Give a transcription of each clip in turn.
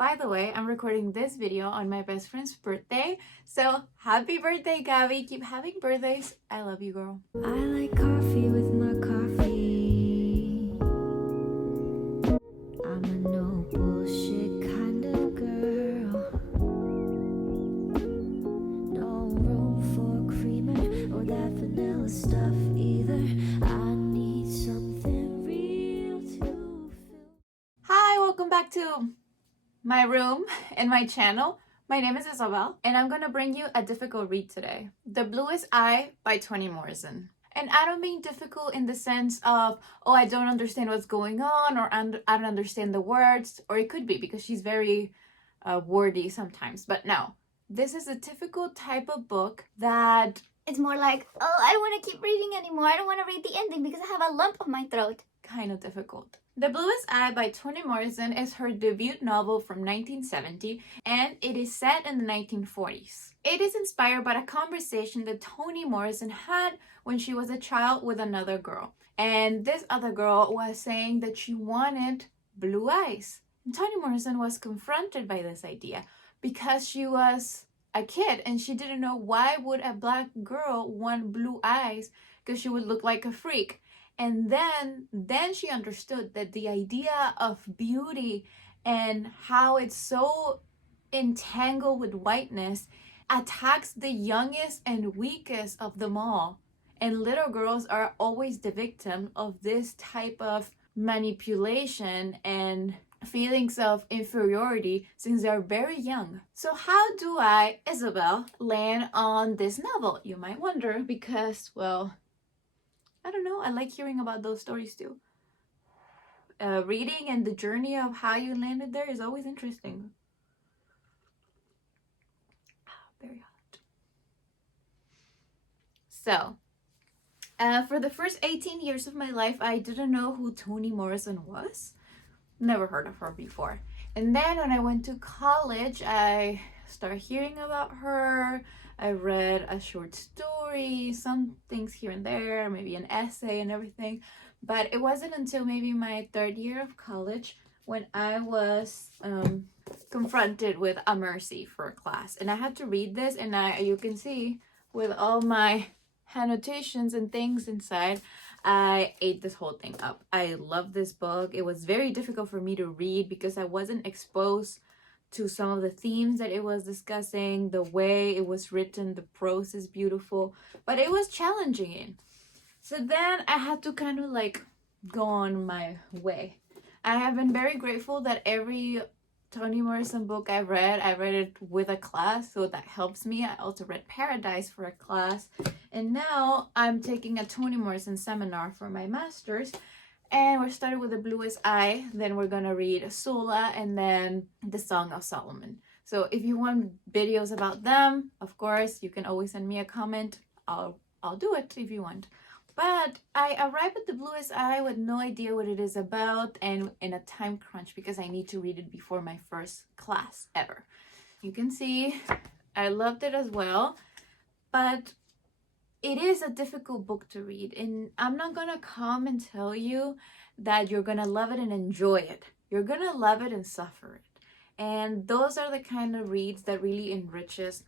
By the way, I'm recording this video on my best friend's birthday. So happy birthday, Gabby. Keep having birthdays. I love you, girl. I like coffee with my coffee. I'm a no bullshit kind of girl. No room for creamer or that vanilla stuff either. I need something real to feel. Hi, welcome back to my room and my channel. My name is Isabel, and I'm gonna bring you a difficult read today. The Bluest Eye by Toni Morrison. And I don't mean difficult in the sense of, oh, I don't understand what's going on, or I don't understand the words, or it could be because she's very wordy sometimes. But no, this is a typical type of book that It's more like, oh, I don't want to keep reading anymore. I don't want to read the ending because I have a lump on my throat. kind of difficult. The Bluest Eye by Toni Morrison is her debut novel from 1970, and it is set in the 1940s. It is inspired by a conversation that Toni Morrison had when she was a child with another girl. And this other girl was saying that she wanted blue eyes. And Toni Morrison was confronted by this idea because she was a kid and she didn't know why would a black girl want blue eyes, because she would look like a freak. And then she understood that the idea of beauty and how it's so entangled with whiteness attacks the youngest and weakest of them all. And little girls are always the victim of this type of manipulation and feelings of inferiority since they're very young. So how do I, Isabel, land on this novel? You might wonder, because, well, I don't know, I like hearing about those stories too. Reading and the journey of how you landed there is always interesting. Very hot. So, for the first 18 years of my life, I didn't know who Toni Morrison was. Never heard of her before. And then when I went to college, I started hearing about her. I read a short story, some things here and there, maybe an essay and everything. But it wasn't until maybe my third year of college when I was confronted with a mercy for a class. And I had to read this, and you can see with all my annotations and things inside, I ate this whole thing up. I love this book. It was very difficult for me to read because I wasn't exposed to some of the themes that it was discussing, the way it was written, the prose is beautiful, but it was challenging. So then I had to kind of like go on my way. I have been very grateful that every Toni Morrison book I read it with a class, so that helps me. I also read Paradise for a class, and now I'm taking a Toni Morrison seminar for my master's. And we're starting with The Bluest Eye, then we're gonna read Sula, and then The Song of Solomon. So if you want videos about them, of course, you can always send me a comment. I'll do it if you want. But I arrived at The Bluest Eye with no idea what it is about, and in a time crunch because I need to read it before my first class ever. You can see I loved it as well, but it is a difficult book to read, and I'm not gonna come and tell you that you're gonna love it and enjoy it. You're gonna love it and suffer it. And those are the kind of reads that really enriches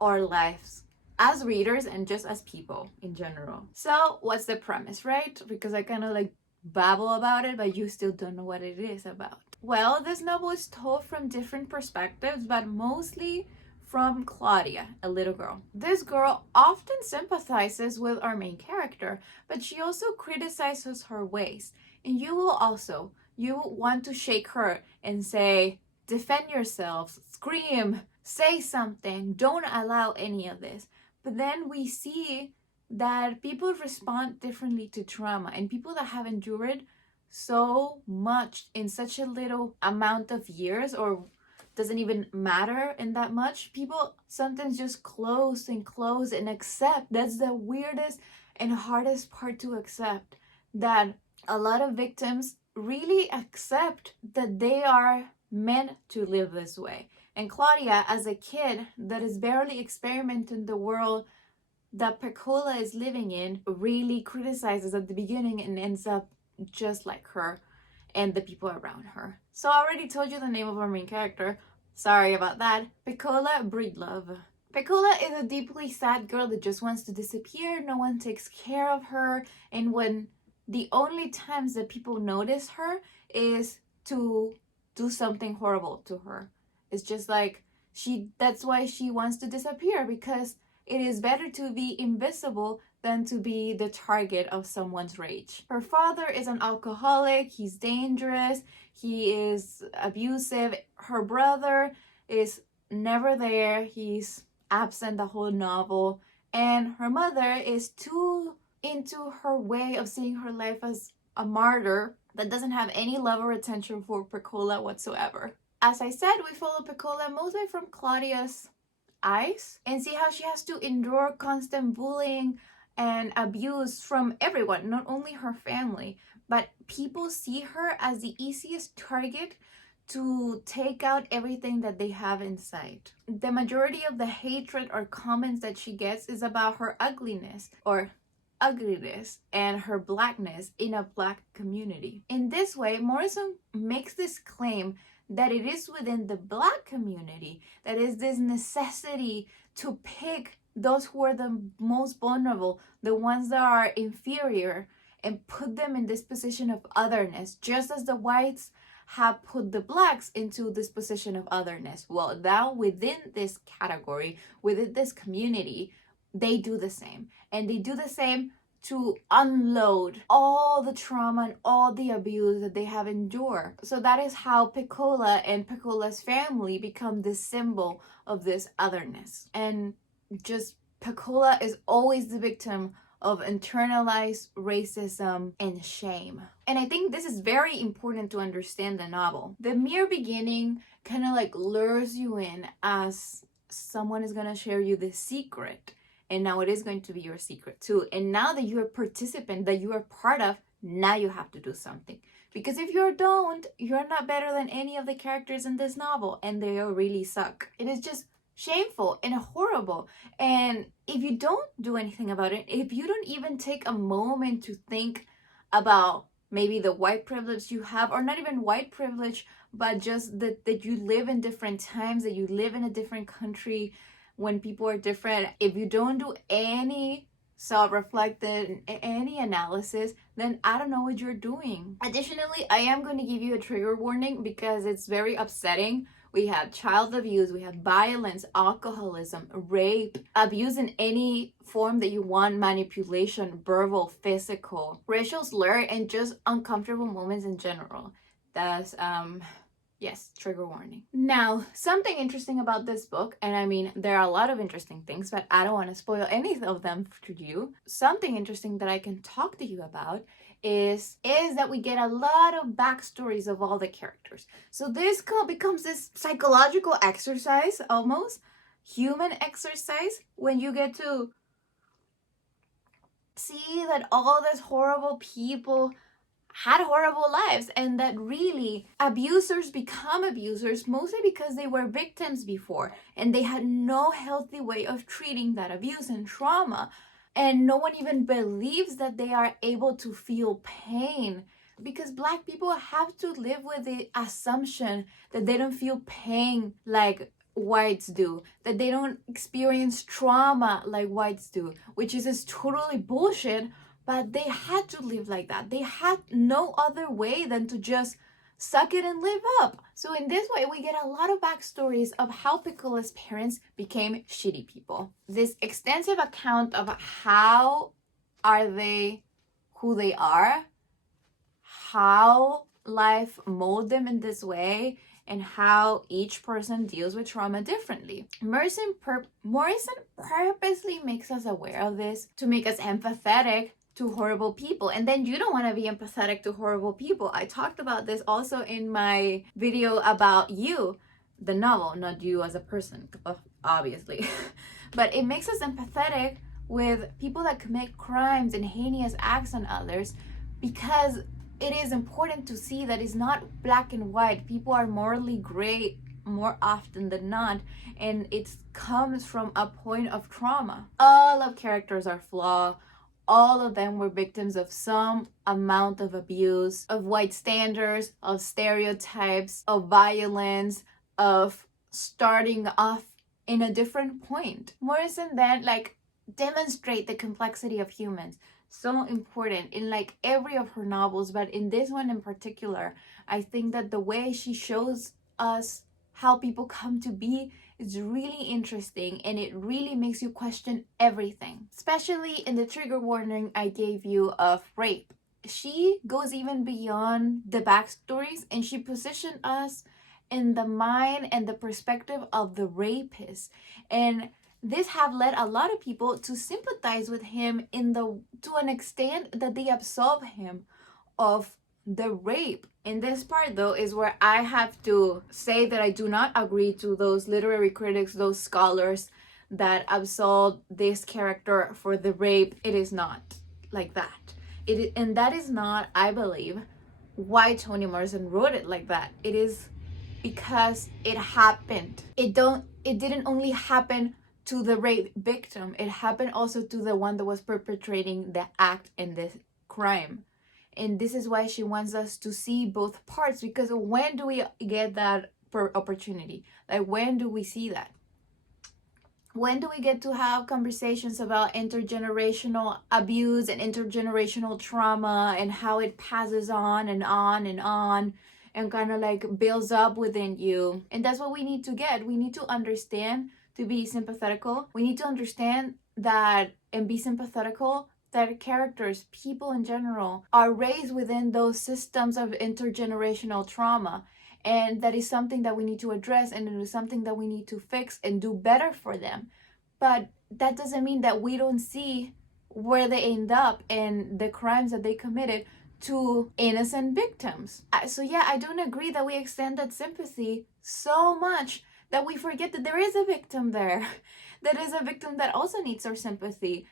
our lives as readers and just as people in general. So what's the premise, right? Because I kind of like babble about it, but you still don't know what it is about. Well, this novel is told from different perspectives, but mostly from Claudia, a little girl. This girl often sympathizes with our main character, but she also criticizes her ways. And you will want to shake her and say, defend yourselves, scream, say something, don't allow any of this. But then we see that people respond differently to trauma, and people that have endured so much in such a little amount of years, or doesn't even matter in that much, people sometimes just close and accept. That's the weirdest and hardest part to accept, that a lot of victims really accept that they are meant to live this way. And Claudia, as a kid that is barely experimenting the world that Pecola is living in, really criticizes at the beginning and ends up just like her and the people around her. So I already told you the name of our main character. Sorry about that. Pecola Breedlove. Pecola is a deeply sad girl that just wants to disappear. No one takes care of her. And when the only times that people notice her is to do something horrible to her. It's just like that's why she wants to disappear, because it is better to be invisible than to be the target of someone's rage. Her father is an alcoholic. He's dangerous. He is abusive. Her brother is never there. He's absent the whole novel. And her mother is too into her way of seeing her life as a martyr that doesn't have any love or attention for Pecola whatsoever. As I said, we follow Pecola mostly from Claudia's eyes and see how she has to endure constant bullying and abuse from everyone, not only her family, but people see her as the easiest target to take out everything that they have inside. The majority of the hatred or comments that she gets is about her ugliness and her blackness in a black community. In this way, Morrison makes this claim that it is within the black community that is this necessity to pick those who are the most vulnerable, the ones that are inferior, and put them in this position of otherness, just as the whites have put the blacks into this position of otherness. Well, now within this category, within this community, they do the same. And they do the same to unload all the trauma and all the abuse that they have endured. So that is how Pecola and Pecola's family become the symbol of this otherness. And just Pecola is always the victim of internalized racism and shame. And I think this is very important to understand the novel. The mere beginning kind of like lures you in as someone is going to share you the secret. And now it is going to be your secret too. And now that you're a participant, that you are part of, now you have to do something. Because if you don't, you're not better than any of the characters in this novel. And they all really suck. It is just shameful and horrible. And if you don't do anything about it, if you don't even take a moment to think about maybe the white privilege you have, or not even white privilege, but just that you live in different times, that you live in a different country, when people are different, if you don't do any self-reflective, any analysis, then I don't know what you're doing. Additionally, I am going to give you a trigger warning because it's very upsetting. We have child abuse, we have violence, alcoholism, rape, abuse in any form that you want, manipulation, verbal, physical, racial slur, and just uncomfortable moments in general. That's yes, trigger warning. Now, something interesting about this book, and I mean, there are a lot of interesting things, but I don't want to spoil any of them for you. Something interesting that I can talk to you about is that we get a lot of backstories of all the characters. So this becomes this psychological exercise, almost human exercise, when you get to see that all these horrible people had horrible lives, and that really abusers become abusers mostly because they were victims before and they had no healthy way of treating that abuse and trauma, and no one even believes that they are able to feel pain, because Black people have to live with the assumption that they don't feel pain like whites do, that they don't experience trauma like whites do, which is totally bullshit. But they had to live like that. They had no other way than to just suck it and live up. So in this way, we get a lot of backstories of how Pecola's parents became shitty people. This extensive account of how are they who they are, how life molded them in this way, and how each person deals with trauma differently. Morrison purposely makes us aware of this to make us empathetic to horrible people, and then you don't want to be empathetic to horrible people. I talked about this also in my video about You, the novel, not you as a person, obviously. But it makes us empathetic with people that commit crimes and heinous acts on others, because it is important to see that it's not black and white. People are morally gray more often than not, and it comes from a point of trauma. All of characters are flawed. all of them were victims of some amount of abuse, of white standards, of stereotypes, of violence, of starting off in a different point. Morrison then demonstrate the complexity of humans. So important in every of her novels, but in this one in particular, I think that the way she shows us how people come to be is really interesting, and it really makes you question everything, especially in the trigger warning I gave you of rape. She goes even beyond the backstories, and she positioned us in the mind and the perspective of the rapist, and this have led a lot of people to sympathize with him to an extent that they absolve him of the rape. In this part though is where I have to say that I do not agree to those literary critics, those scholars that absolve this character for the rape. It is not like that. And that is not, I believe, why Toni Morrison wrote it like that. It is because it happened. It didn't only happen to the rape victim, it happened also to the one that was perpetrating the act and the crime. And this is why she wants us to see both parts, because when do we get that opportunity? When do we see that? When do we get to have conversations about intergenerational abuse and intergenerational trauma and how it passes on and on and on and kind of builds up within you? And that's what we need to get. We need to understand to be sympathetical. We need to understand that and be sympathetical that characters, people in general, are raised within those systems of intergenerational trauma. And that is something that we need to address, and it is something that we need to fix and do better for them. But that doesn't mean that we don't see where they end up and the crimes that they committed to innocent victims. So yeah, I don't agree that we extend that sympathy so much that we forget that there is a victim there. That is a victim that also needs our sympathy.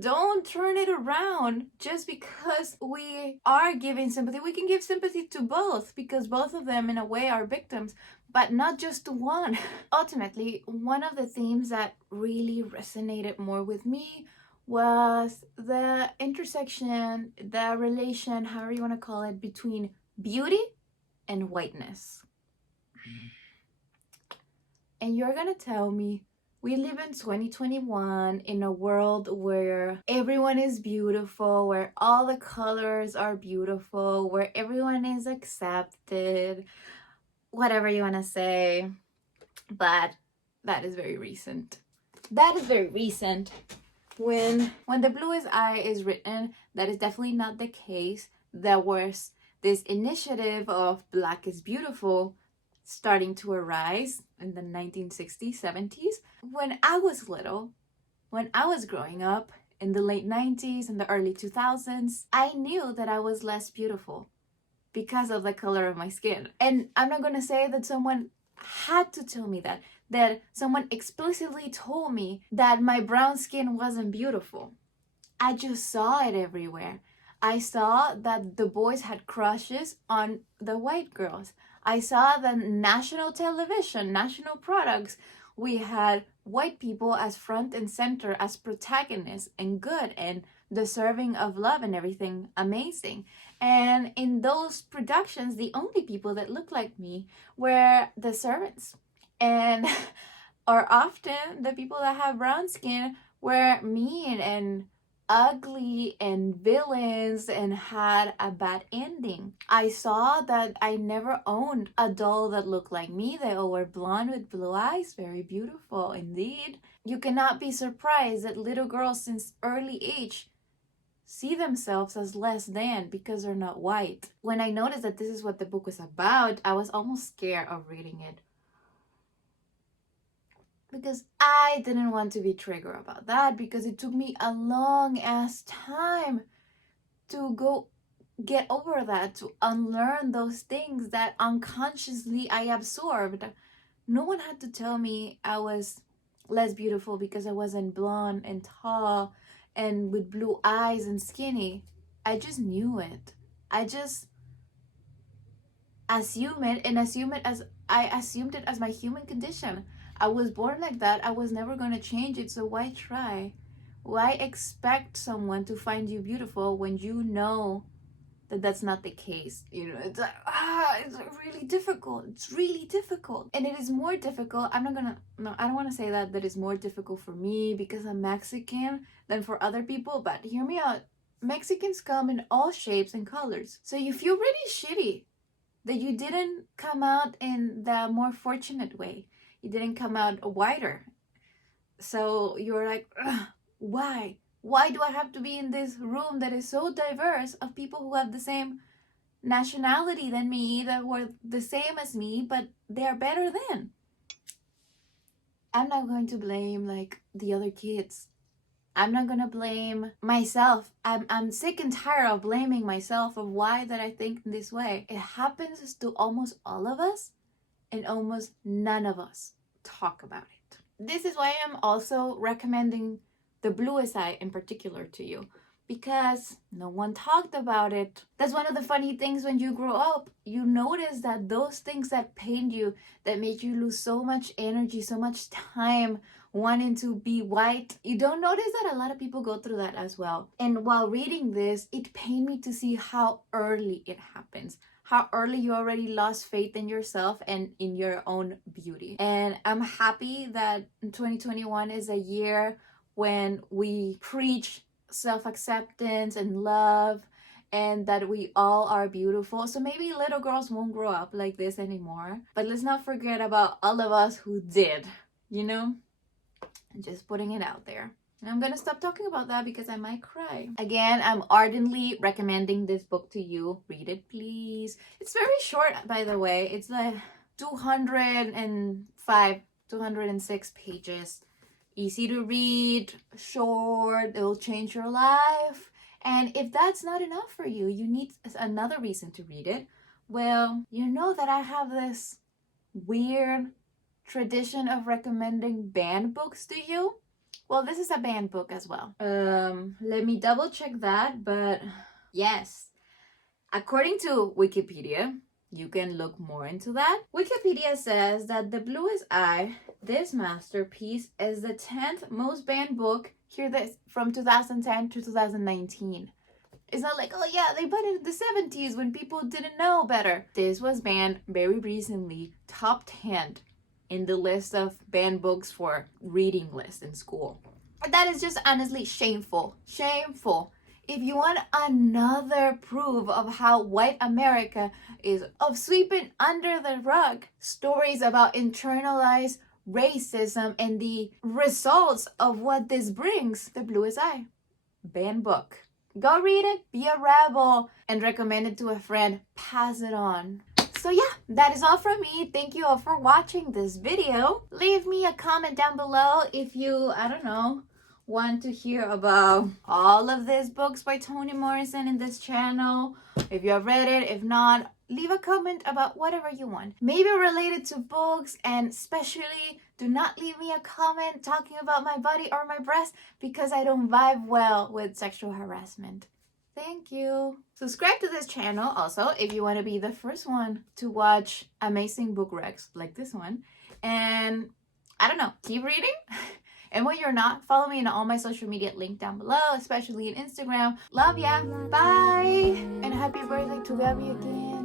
Don't turn it around just because we are giving sympathy. We can give sympathy to both because both of them in a way are victims, but not just to one. Ultimately, one of the themes that really resonated more with me was the intersection, the relation, however you want to call it, between beauty and whiteness. And you're gonna tell me, we live in 2021 in a world where everyone is beautiful, where all the colors are beautiful, where everyone is accepted, whatever you want to say. But that is very recent. That is very recent. When the Bluest Eye is written, that is definitely not the case. There was this initiative of Black is Beautiful starting to arise in the 1960s, 70s. When I was little, when I was growing up in the late 90s and the early 2000s, I knew that I was less beautiful because of the color of my skin. And I'm not going to say that someone had to tell me that someone explicitly told me that my brown skin wasn't beautiful. I just saw it everywhere. I saw that the boys had crushes on the white girls. I saw the national television, national products. We had white people as front and center, as protagonists and good and deserving of love and everything amazing. And in those productions, the only people that looked like me were the servants. And or often the people that have brown skin were mean and ugly and villains and had a bad ending. I saw that I never owned a doll that looked like me. They all were blonde with blue eyes, very beautiful indeed. You cannot be surprised that little girls since early age see themselves as less than because they're not white. When I noticed that this is what the book was about, I was almost scared of reading it, because I didn't want to be triggered about that, because it took me a long ass time to go get over that, to unlearn those things that unconsciously I absorbed. No one had to tell me I was less beautiful because I wasn't blonde and tall and with blue eyes and skinny. I just knew it. I just assumed it, and I assumed it as my human condition. I was born like that. I was never going to change it, so why try? Why expect someone to find you beautiful when you know that that's not the case? You know, it's like, it's really difficult. It's really difficult. And it is more difficult. I don't want to say that it's more difficult for me because I'm Mexican than for other people, but hear me out. Mexicans come in all shapes and colors. So you feel really shitty that you didn't come out in the more fortunate way. You didn't come out whiter. So you're like, why? Why do I have to be in this room that is so diverse of people who have the same nationality than me, that were the same as me, but they're better than? I'm not going to blame like the other kids. I'm not gonna blame myself. I'm sick and tired of blaming myself of why that I think in this way. It happens to almost all of us, and almost none of us talk about it. This is why I'm also recommending the Bluest in particular to you, because no one talked about it. That's one of the funny things when you grow up. You notice that those things that pained you, that made you lose so much energy, so much time wanting to be white, you don't notice that a lot of people go through that as well. And while reading this, it pained me to see how early it happens, how early you already lost faith in yourself and in your own beauty. And I'm happy that 2021 is a year when we preach self-acceptance and love, and that we all are beautiful. So maybe little girls won't grow up like this anymore, but let's not forget about all of us who did, you know? Just putting it out there. And I'm gonna stop talking about that because I might cry. Again, I'm ardently recommending this book to you. Read it, please. It's very short, by the way. It's like 206 pages. Easy to read, short, it'll change your life. And if that's not enough for you, you need another reason to read it. Well, you know that I have this weird tradition of recommending banned books to you. Well, this is a banned book as well. Let me double check that, but yes. According to Wikipedia, you can look more into that. Wikipedia says that The Bluest Eye, this masterpiece, is the 10th most banned book, hear this, from 2010 to 2019. It's not like, oh yeah, they banned it in the 70s when people didn't know better. This was banned very recently, top 10 in the list of banned books for reading list in school. That is just honestly shameful. Shameful. If you want another proof of how white America is of sweeping under the rug stories about internalized racism and the results of what this brings, The Bluest Eye. Banned book. Go read it, be a rebel, and recommend it to a friend. Pass it on. So yeah, that is all from me. Thank you all for watching this video. Leave me a comment down below if you, I don't know, want to hear about all of these books by Toni Morrison in this channel. If you have read it, if not, leave a comment about whatever you want. Maybe related to books, and especially do not leave me a comment talking about my body or my breast because I don't vibe well with sexual harassment. Thank you. Subscribe to this channel also if you want to be the first one to watch amazing book recs like this one. And I don't know, keep reading. And when you're not, follow me on all my social media linked down below, especially in Instagram. Love ya. Bye. And happy birthday to Gabby again.